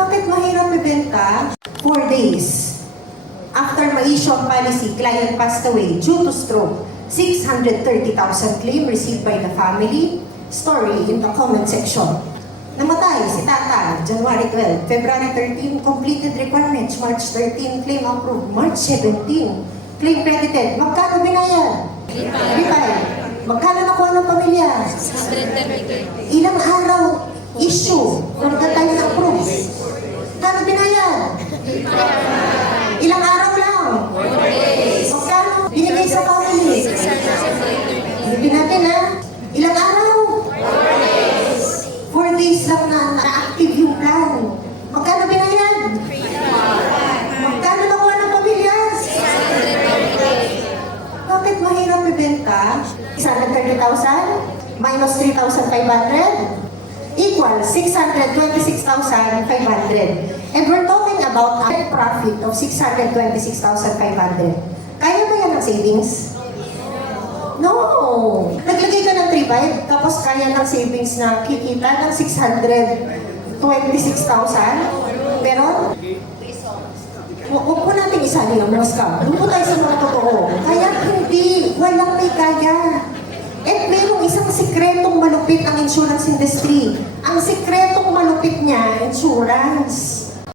Bakit mahirap ibenta? 4 days. After ma-issue ang policy, client passed away due to stroke. 630,000 claim received by the family. Story in the comment section. Namatay si tata, January 12. February 13, completed requirements. March 13, claim approved. March 17, claim credited. Magkano binayad? 35. Magkano nakuha ng pamilya? 630. Ilang araw issue from the time na approve? Magkano binayad? Ilang araw lang? 4 days. Magkano binigay sa family? 630. Hindi natin ha? Ilang araw? 4 days. 4 days lang na-active yung plan. Magkano binayad? 3 Magkano nakuha ng pamilya? 630. Bakit mahirap ibenta? 630,000 minus 3,500 equal 626,500. And we're talking about a net profit of 626,500. Kaya ba yan ng savings? No! Naglagay ka ng 3,500, tapos kaya ng savings na kikita ng 626,000? Pero, huwag po natin isali ang mga scam. Doon po tayo sa mga totoo. Kaya hindi, walang may kaya. At mayroong isang sikretong malupit ang insurance industry. Ang sikretong malupit niya, insurance.